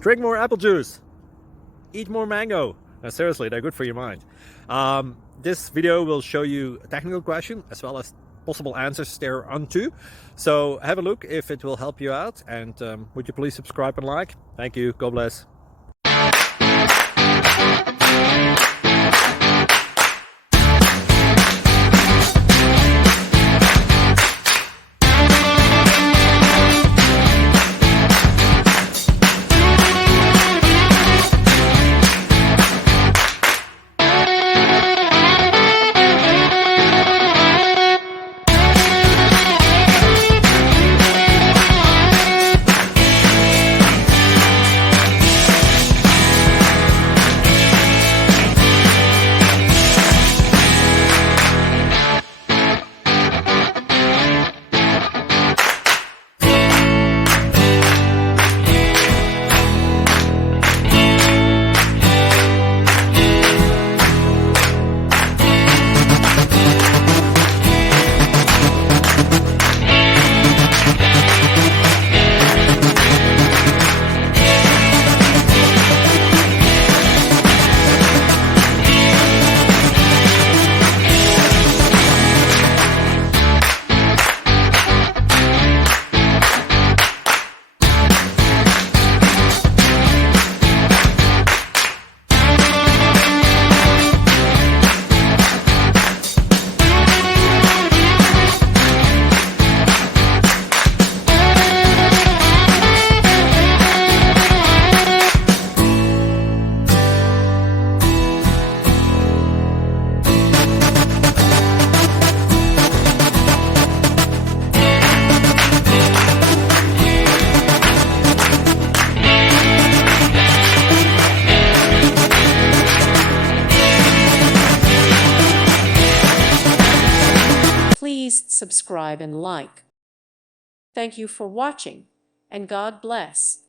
Drink more apple juice. Eat more mango. No, seriously, they're good for your mind. This video will show you a technical question as well as possible answers thereunto. So have a look if it will help you out, and would you please subscribe and like? Thank you. God bless. Please subscribe and like. Thank you for watching, and God bless.